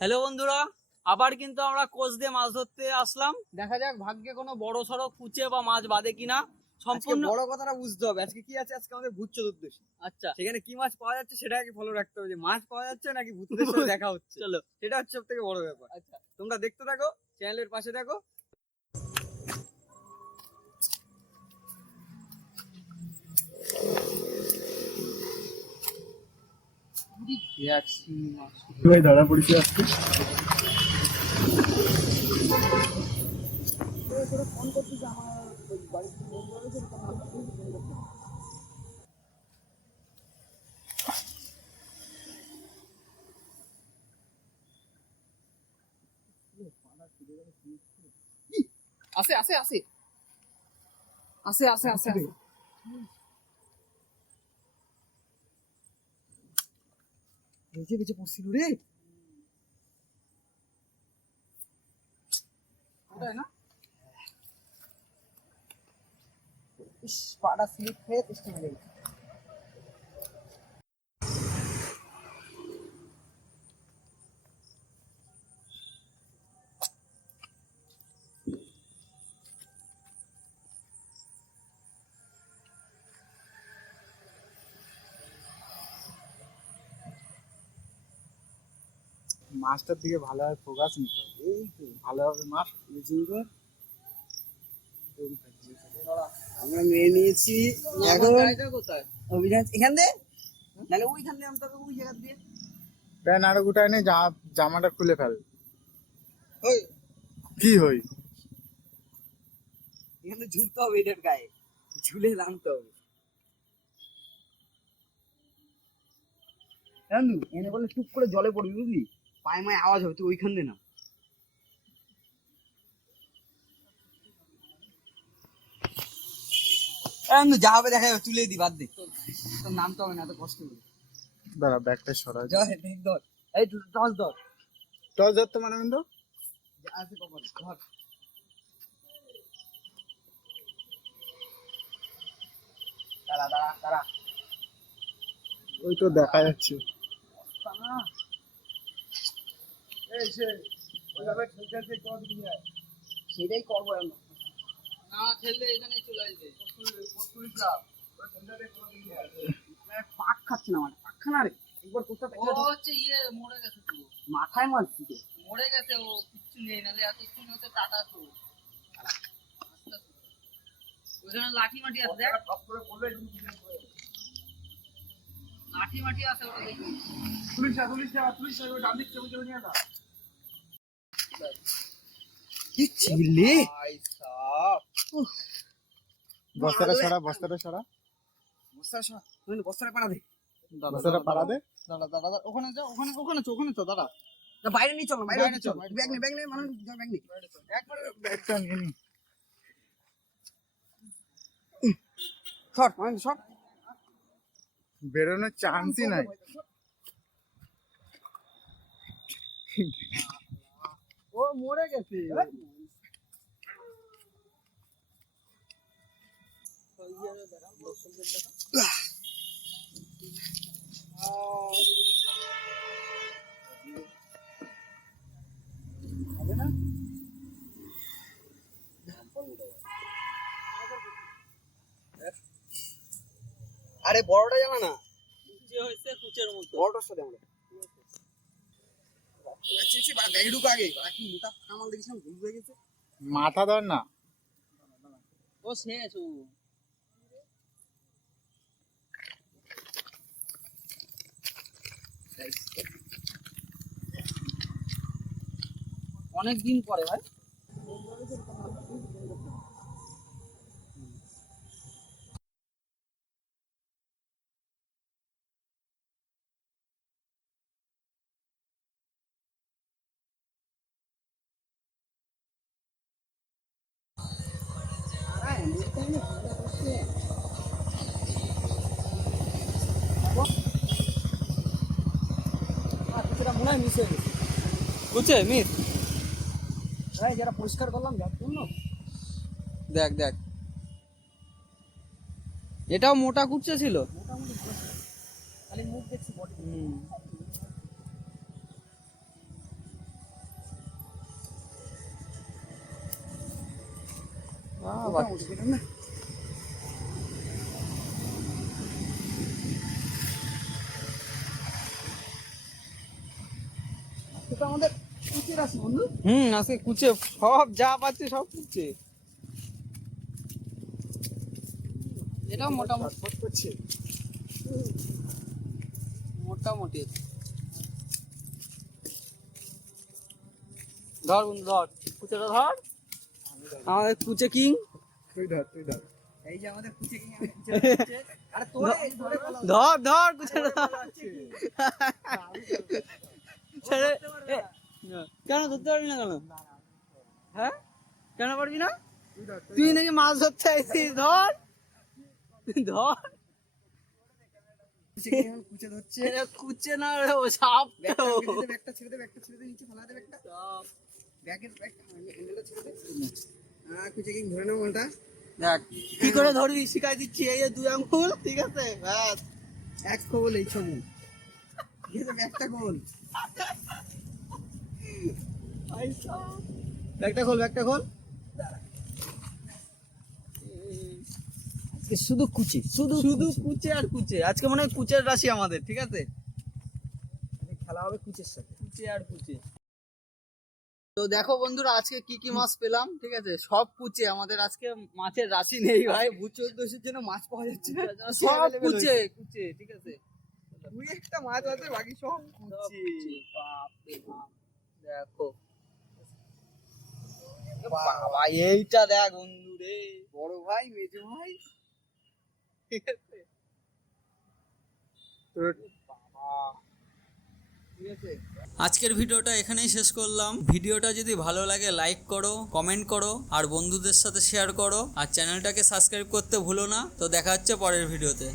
Hello বন্ধুরা আবার কিন্তু আমরা কোচ দিয়ে মাছ ধরতে আসলাম। দেখা যাক ভাগ্যে কোনো বড় সড়ো কুচে বা মাছ বাদে কিনা। সম্পূর্ণ বড় কথাটা বুঝতে হবে। আজকে কি আছে? আজকে আমাদের ভূত চতুর্দশী। আচ্ছা। সেখানে কি মাছ পাওয়া যাচ্ছে সেটা আগে ফলো রাখতে হবে যে মাছ পাওয়া যাচ্ছে নাকি ভূতদের সাথে দেখা হচ্ছে। চলো। সেটা হচ্ছে সব থেকে বড় ব্যাপার। আচ্ছা। তোমরা দেখতে থাকো চ্যানেলের পাশে থাকো। ভাই ধরা পড়েছি আজকে। আসে। আসে আসে আসে আসে। আসে। আসে বেঁচে বেঁচে পড়ছিল রে ওটাই না ইস পাটা স্লিপ খেয়ে তেষ্টা হয়ে গেছে মাছটার দিকে ভালোভাবে ফোকাস নিতে হবে। এই তো ভালোভাবে মাছ বুঝলি তো? আমরা নিয়েছি এখন অভিযান এখান দিয়ে? নাহলে ওইখান দিয়ে ওই জায়গা দিয়ে। প্যান আরও গোটায় নেই জামাটা খুলে ফেল। কি হই? এখানে ঝুলতে হবে এটার গায়ে। ঝুলে নামতে হবে। এনে বলে চুপ করে জলে পড়বি বুঝলি? পায়ে মায়ে আওয়াজ হবে তুই ওইখান দিয়ে না যা হবে দেখা যাবে তুলে দি বাদ দে। তোর নামতে হবে না এত কষ্ট করে। দাঁড়া ব্যাগটা সরা জয় দেখ ধর। এই টস ধর। টস ধরতে মানে আছে কপালে ধর। দাঁড়া দাঁড়া দাঁড়া। ওই তো দেখা যাচ্ছে। সেটাই করব আমরা না খেললে এখানে চলে আসবে। পাক খাচ্ছে না মানে পাক খানা রে একবার কোথা ও হচ্ছে ইয়ে মরে গেছে তো। মাথায় মারছি তো মরে গেছে ও কিচ্ছু নেই নাহলে এতক্ষণ হতে টাটা তো। ওখানে লাঠি মাটি আছে দেখ। লাঠি মাটি আছে ওটা দেখি। কি বস্তাটা সরা বস্তাটা সরা। সরা। বস্তাটা পাড়া দে। বস্তাটা পাড়া দে। দাঁড়া দাঁড়া দাঁড়া। ওখানে যা ওখানে ওখানে চো ওখানে চো দাঁড়া। না, বাইরে নিয়ে চল না, বাইরে নিয়ে চল। ব্যাগ নে ব্যাগ নে মানুষ যা ব্যাগ নে। একবারে ব্যাগটা নিয়ে নি। শর্ট মানে শর্ট বেরোনোর চান্সই নাই। মরে গেছে। আরে বড়টা জানা না? যে হয়েছে কুচের মতো। বড়টার সাথে আমরা মাথা ধর না। ও শেষ ও। অনেক দিন পরে ভাই। মনে হয় মিস হয়ে গেছে। কুচে মিস? ভাই যারা পরিষ্কার করলাম দেখ দেখ এটাও মোটা কুচে ছিল। খালি মুখ দেখছি বডি। হুম। বাবা এটা আমাদের কুচির আছে বন্ধু। হুম আজকে কুচে সব যা পাচ্ছে সব কুচে। মোটামুটি। মোটামুটি। ধর বন্ধু ধর। কুচেটা ধর। আমাদের কুচে কিং। তুই ধর তুই ধর। এই যে আমাদের কুচে কি আমি কুচে ধরছে। আরে তোরে এই ধরে ধর ধর কুচেটা ধর। ছেড়ে কেন ধরতে পারবি না কেন? হ্যাঁ? কেন পারবি না? তুই নাকি মাছ ধরতে আইছিস ধর। ধর। কুচে কি ধরছে কুচে না রে ও সাপ। ব্যাগটা ছেড়ে দে ব্যাগটা ছেড়ে দে নিচে ফেলা দে ব্যাগটা। ব্যাগের ব্যাগটা হ্যান্ডেলটা ছেড়ে দে। হ্যাঁ কুচে কি ধরে নাও ওটা দেখ কি করে ধরবি? শিখাই দিচ্ছি এই যে দুই আঙ্গুল ঠিক আছে? ব্যাস। এক কবল এই ছবি। ব্যাগটা ব্যাগটা খোল ব্যাগটা খোল। শুধু কুচি শুধু শুধু কুচে। আর কুচে। আজকে মনে হয় কুচের রাশি আমাদের ঠিক আছে? খেলা হবে কুচের সাথে। কুচে আর কুচে। তো দেখো বন্ধুরা আজকে কি কি মাছ পেলাম ঠিক আছে? সব কুচে আমাদের আজকে মাছের রাশি নেই ভাই। বুচোর দোষের জন্য মাছ পাওয়া যাচ্ছে না। সব কুচে। কুচে ঠিক আছে? দুই একটা মাছ আছে বাকি সব কুচে। দেখো। বাবা এইটা দেখ বন্ধু রে। বড় ভাই মেজো ভাই। ঠিক আছে। তোর আজকের ভিডিওটা এখানেই শেষ করলাম। ভিডিওটা যদি ভালো লাগে লাইক করো কমেন্ট করো আর বন্ধুদের সাথে শেয়ার করো। আর চ্যানেলটাকে সাবস্ক্রাইব করতে ভুলো না। তো দেখা হচ্ছে পরের ভিডিওতে।